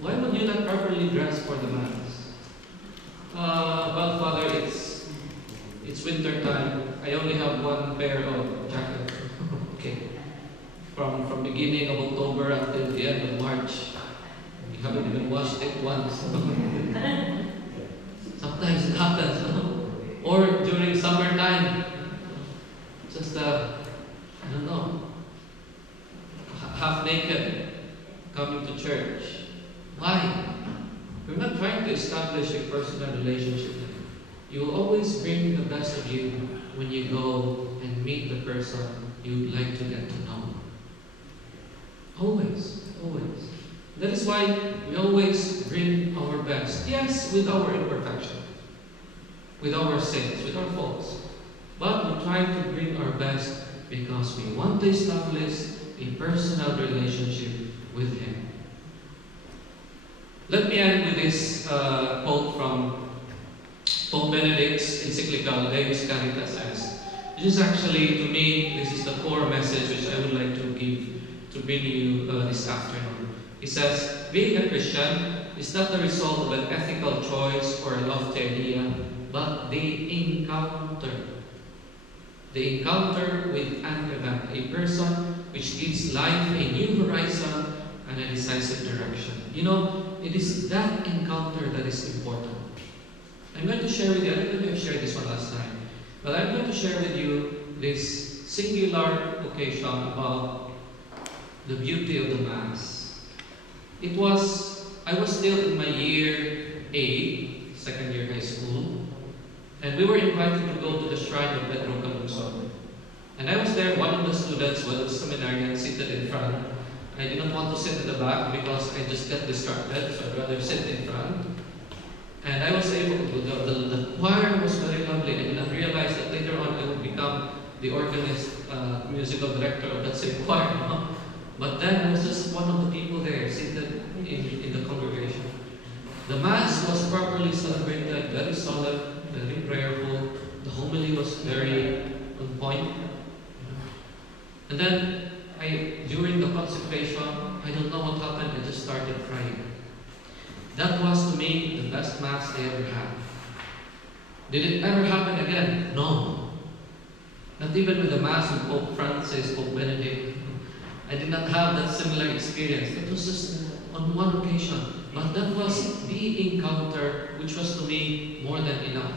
Why would you not properly dress for the Mass? Well, Father, it's winter time. I only have one pair of jacket. Okay. From beginning of October until the end of March. You haven't even washed it once. Sometimes it happens. Or during summertime. Just, I don't know, half naked, coming to church. Why? You're not trying to establish a personal relationship. You will always bring the best of you when you go and meet the person you'd like to get to know. Always, always. That is why we always bring our best. Yes, with our imperfection, with our sins, with our faults. But we try to bring our best because we want to establish a personal relationship with Him. Let me end with this quote from Pope Benedict's encyclical Deus Caritas Est. This is actually, to me, this is the core message which I would like to give to bring you this afternoon. He says, being a Christian is not the result of an ethical choice or a lofty idea, but the encounter. The encounter with an event, a person which gives life a new horizon and a decisive direction. You know, it is that encounter that is important. I'm going to share with you, I don't know if I've shared this one last time, but I'm going to share with you this singular occasion about the beauty of the Mass. I was still in my year 8, second year high school, and we were invited to go to the shrine of Pedro Calungsod. And I was there, one of the students, one of the seminarians, seated in front. I did not want to sit in the back because I just get distracted, so I'd rather sit in front. And I was able to, the choir was very lovely. I did not realize that later on I would become the organist, musical director of that same choir. No? But then I was just one of the people there, seated in the congregation. The Mass was properly celebrated, very solemn, very prayerful. The homily was very on point. And then, during the consecration, I don't know what happened, I just started crying. That was to me the best Mass I ever had. Did it ever happen again? No. Not even with the Mass of Pope Francis, Pope Benedict. I did not have that similar experience. It was just on one occasion. But that was the encounter which was to me more than enough.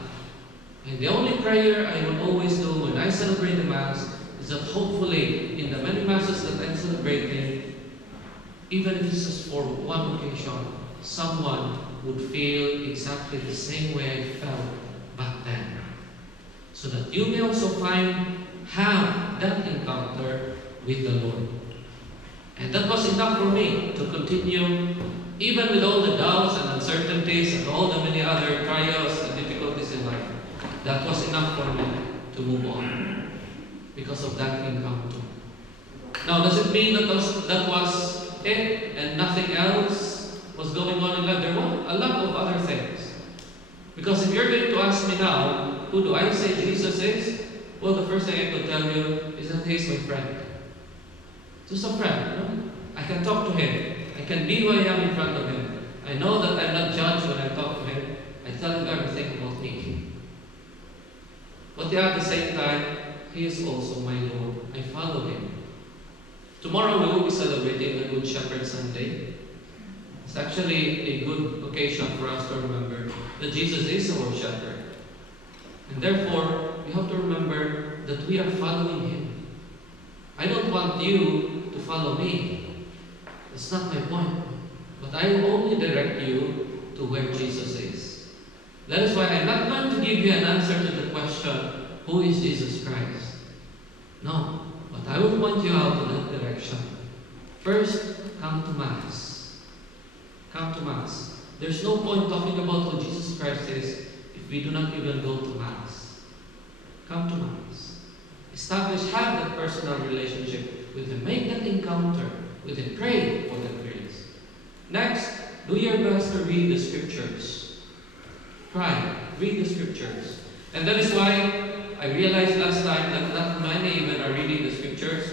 And the only prayer I would always do when I celebrate the Mass is that hopefully in the many Masses that I'm celebrating, even if it's just for one occasion, someone would feel exactly the same way I felt back then. So that you may also have that encounter with the Lord. And that was enough for me to continue, even with all the doubts and uncertainties and all the many other trials and difficulties in life. That was enough for me to move on because of that encounter. Now, does it mean that that was it and nothing else was going on in life? There were a lot of other things. Because if you're going to ask me now, who do I say Jesus is? Well, the first thing I could tell you is that He's my friend. Just a friend. No? I can talk to Him. I can be who I am in front of Him. I know that I'm not judged when I talk to Him. I tell Him everything about me. But yeah, at the same time, He is also my Lord. I follow Him. Tomorrow we will be celebrating the Good Shepherd Sunday. It's actually a good occasion for us to remember that Jesus is our shepherd. And therefore, we have to remember that we are following Him. I don't want you to follow me. That's not my point. But I will only direct you to where Jesus is. That is why I'm not going to give you an answer to the question, who is Jesus Christ? No. But I will point you out to that direction. First, come to Mass. Come to Mass. There's no point talking about who Jesus Christ is if we do not even go to Mass. Come to Mass. Establish, have that personal relationship with Him. Make that encounter with Him. Pray for that grace. Next, do your best to read the Scriptures. Try. Read the Scriptures. And that is why I realized last time that not many even are reading the Scriptures.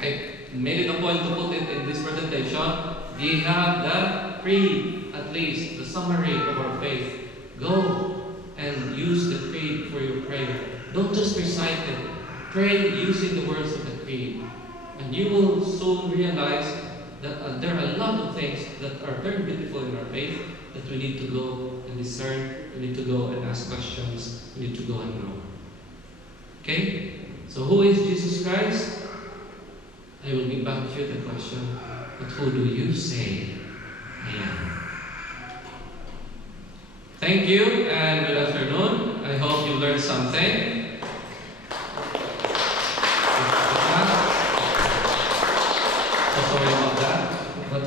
I made it a point to put it in this presentation. We have the creed, at least, the summary of our faith. Go and use the creed for your prayer. Don't just recite it. Pray using the words of the creed. And you will soon realize that there are a lot of things that are very beautiful in our faith that we need to go and discern. We need to go and ask questions. We need to go and grow. Okay? So who is Jesus Christ? I will give back to you the question, but who do you say I am? Thank you and good afternoon. I hope you learned something. So sorry about that. But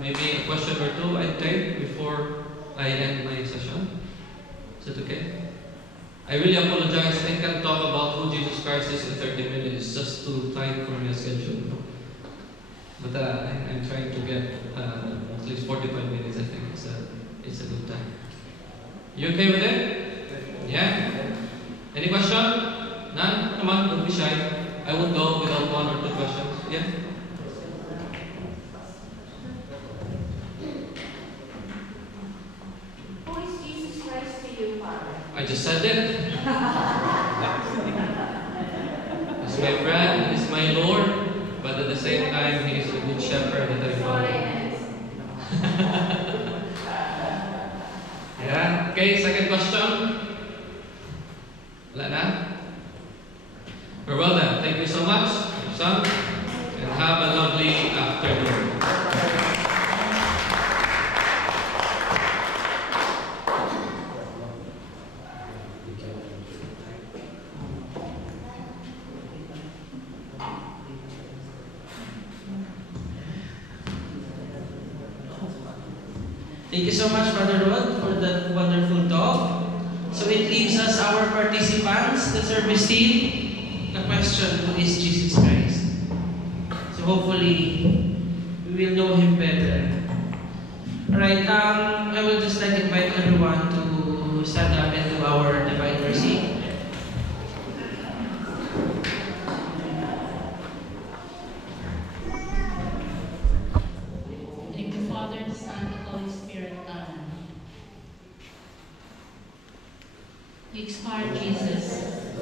maybe a question or two I'd take before I end my session. Is it okay? I really apologize. I can't talk about who Jesus Christ is in 30 minutes. It's just too tight for my schedule. But I'm trying to get at least 45 minutes, I think. It's a good time. You okay with it? Yeah? Any question? None? Come on, don't be shy. I won't go without one or two questions. Yeah? Who is Jesus Christ to you, Father? I just said it. He's my friend, He's my Lord, but at the same time, He is a good shepherd that I follow. Yeah? Okay, second question. Wala na? Very well then. Thank you so much, son, and have a lovely afternoon. Thank you so much, Brother Rod, for that wonderful talk. So it leaves us our participants, the service team, the question, who is Jesus Christ? So hopefully, we will know Him better. Alright, I will just like invite everyone to stand up and do our Divine Mercy. Thank the Father, the Son, and the Holy Spirit. Amen. We expired Jesus,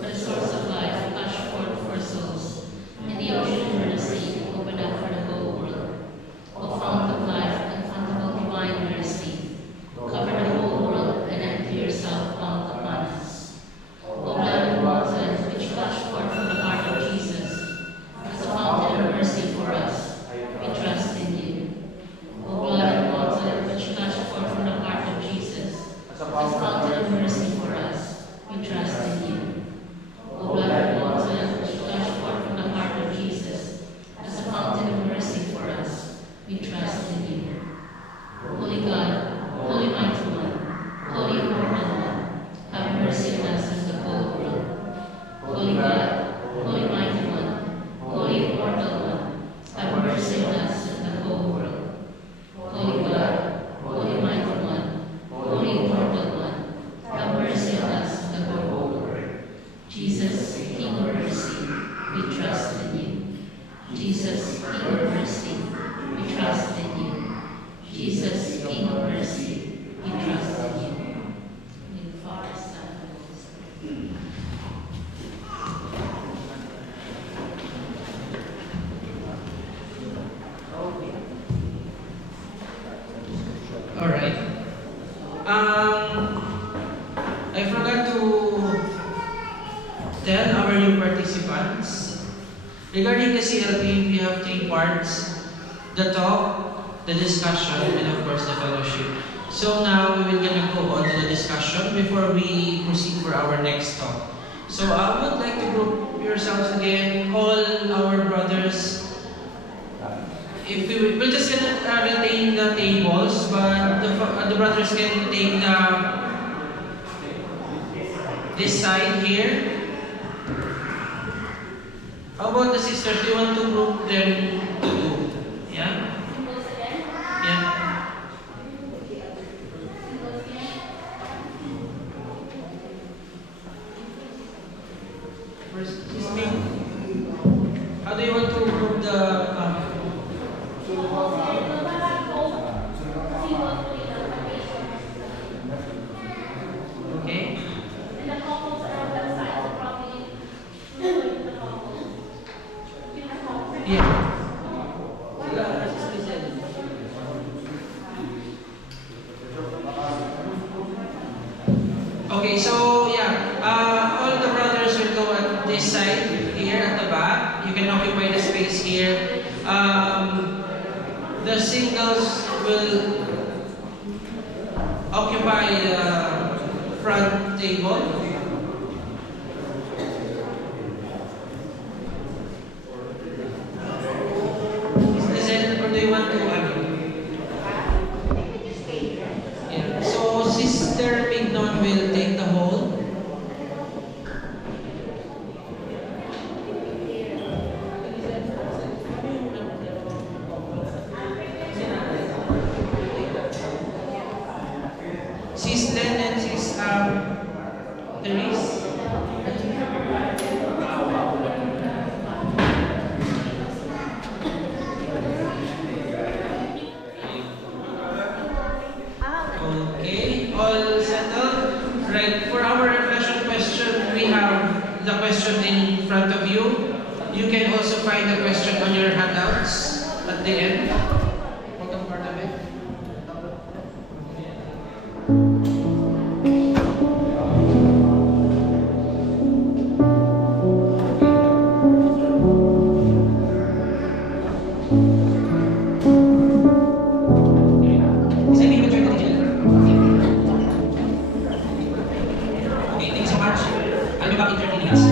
the source of life, gushed forth for souls, and the ocean mercy opened up for the whole world. O fount of life, infallible divine mercy, cover the whole world and empty yourself out upon us. O blood of water, which gushed forth from the heart of Jesus, as a fountain of mercy for us, we trust in you. O blood of water, which gushed forth from the heart of Jesus, as a fountain of mercy for us, we trust in you. O blood of water, which gushed forth from the heart of Jesus, as a fountain of mercy for us, we trust in you. Holy God, Holy Mighty One, Holy Immortal One, have mercy on us and the whole world. Holy God, Holy Mighty One, Holy Immortal One, have mercy on us and the whole world. Holy God, Holy Mighty One, Holy Immortal One, have mercy on us and the whole world. Jesus, King of mercy, we trust in you. Jesus, King of mercy, we trust in you. Jesus, King of mercy, we trust in you. In the Father, Son, and Holy Spirit. Alright. I forgot to tell our new participants. Regarding the CLP, we have 3 parts. The talk, the discussion, and of course the fellowship. So now we will gonna go on to the discussion before we proceed for our next talk. So I would like to group yourselves again, all our brothers if we'll just gonna retain the tables, but the brothers can take this side here. How about the sisters? Do you want to group them to do? Yeah? Yeah. First, how do you want to group the okay? And the couples are on that side, so probably the couples. Yeah. Okay, so yeah, all the brothers will go at this side here at the back. You can occupy the space here. The singles will occupy the front table. Is it, or do you want to? Yeah. So Sister Mignon will take the whole. Sis Len and Sis Therese. Okay, all settled? Right, for our reflection question, we have the question in front of you. You can also find the question on your handouts at the end. Bottom part of it. Okay, thanks so much. I'll be back in 30 minutes.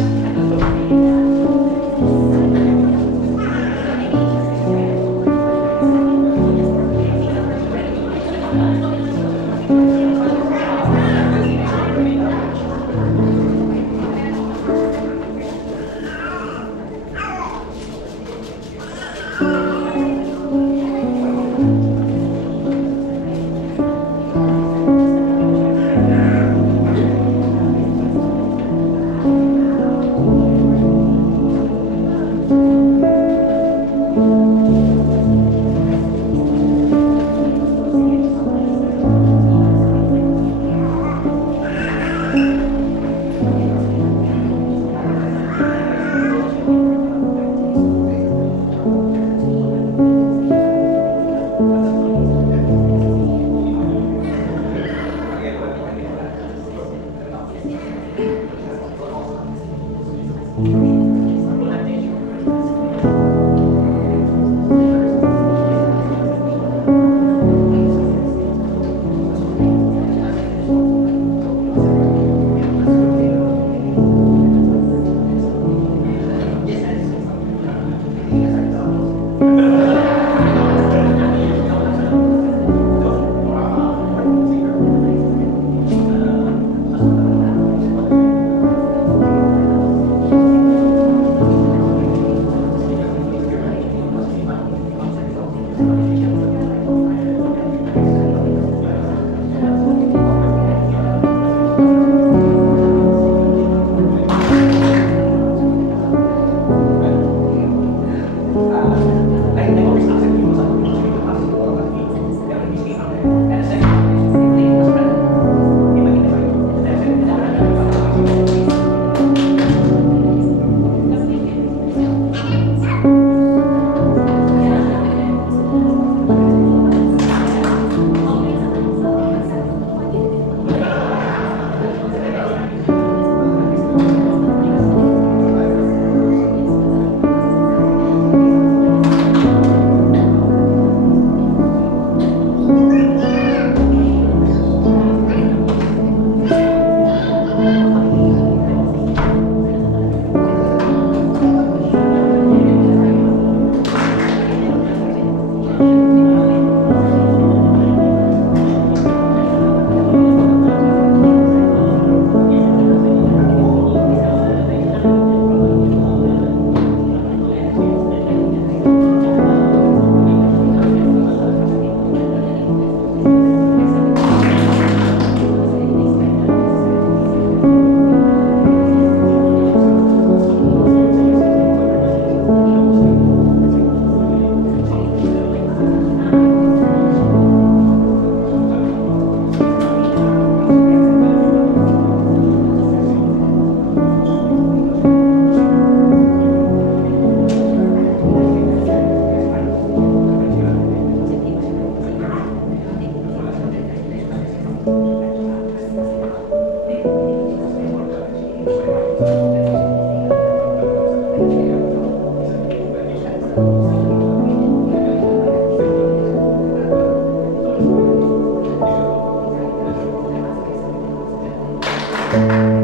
Thank